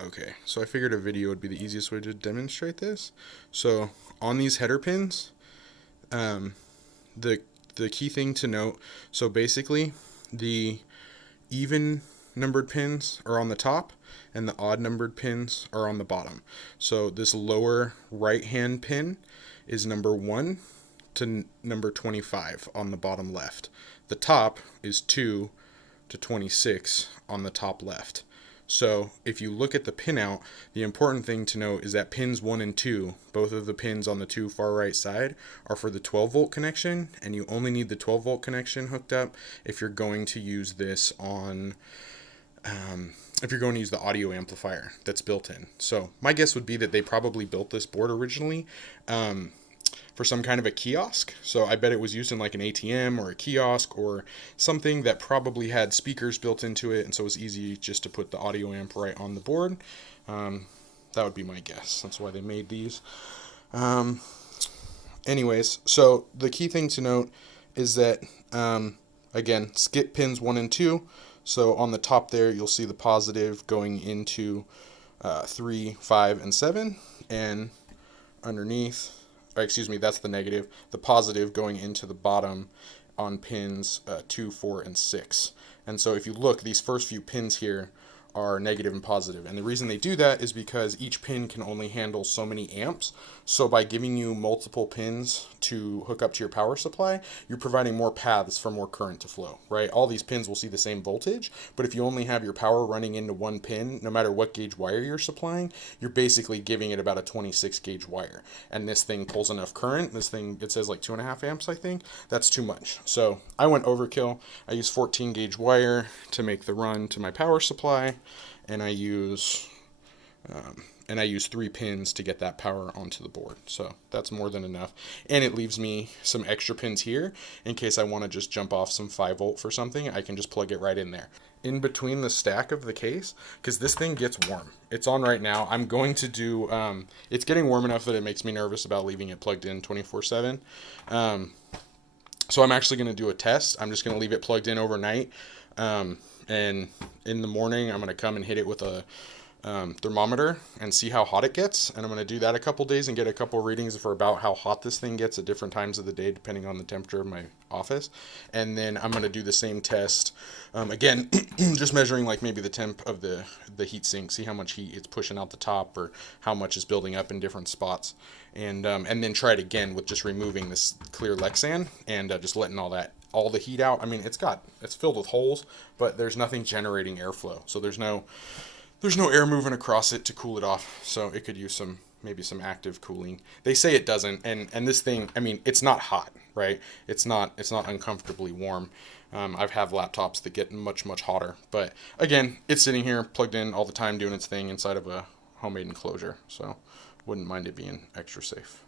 Okay, so I figured a video would be the easiest way to demonstrate this. So on these header pins, um, the the key thing to note, so basically the even numbered pins are on the top and the odd numbered pins are on the bottom. So this lower right hand pin is number 1 to number 25 on the bottom left. The top is 2 to 26 on the top left. So if you look at the pinout, the important thing to note is that pins 1 and 2, both of the pins on the two far right side, are for the 12 volt connection, and you only need the 12 volt connection hooked up if you're going to use this on if you're going to use the audio amplifier that's built in. So my guess would be that they probably built this board originally for some kind of a kiosk. So I bet it was used in like an ATM or a kiosk or something that probably had speakers built into it, and so it was easy just to put the audio amp right on the board. That would be my guess. That's why they made these. Anyways, so the key thing to note is that, again, skip pins 1 and 2. So on the top there, you'll see the positive going into 3, 5, and 7, and underneath, excuse me, that's the negative, the positive going into the bottom on pins 2, 4, and 6. And so if you look, these first few pins here are negative and positive. And the reason they do that is because each pin can only handle so many amps. So by giving you multiple pins to hook up to your power supply, you're providing more paths for more current to flow, right? All these pins will see the same voltage, but if you only have your power running into one pin, no matter what gauge wire you're supplying, you're basically giving it about a 26 gauge wire. And this thing pulls enough current. This thing, it says like 2.5 amps, I think. That's too much. So I went overkill. I used 14 gauge wire to make the run to my power supply, and I use 3 pins to get that power onto the board. So that's more than enough. And it leaves me some extra pins here in case I want to just jump off some 5 volt for something. I can just plug it right in there. In between the stack of the case, because this thing gets warm. It's on right now. I'm going to do, it's getting warm enough that it makes me nervous about leaving it plugged in 24/7. So I'm actually going to do a test. I'm just going to leave it plugged in overnight. And in the morning, I'm going to come and hit it with a thermometer and see how hot it gets. And I'm going to do that a couple days and get a couple readings for about how hot this thing gets at different times of the day, depending on the temperature of my office. And then I'm going to do the same test again, just measuring like maybe the temp of the heat sink, see how much heat it's pushing out the top or how much is building up in different spots. And then try it again with just removing this clear Lexan and just letting all the heat out. I mean, it's filled with holes, but there's nothing generating airflow. So there's no air moving across it to cool it off. So it could use maybe some active cooling. They say it doesn't, and this thing, I mean, it's not hot, right? It's not uncomfortably warm. I've had laptops that get much hotter, but again, it's sitting here plugged in all the time doing its thing inside of a homemade enclosure. So wouldn't mind it being extra safe.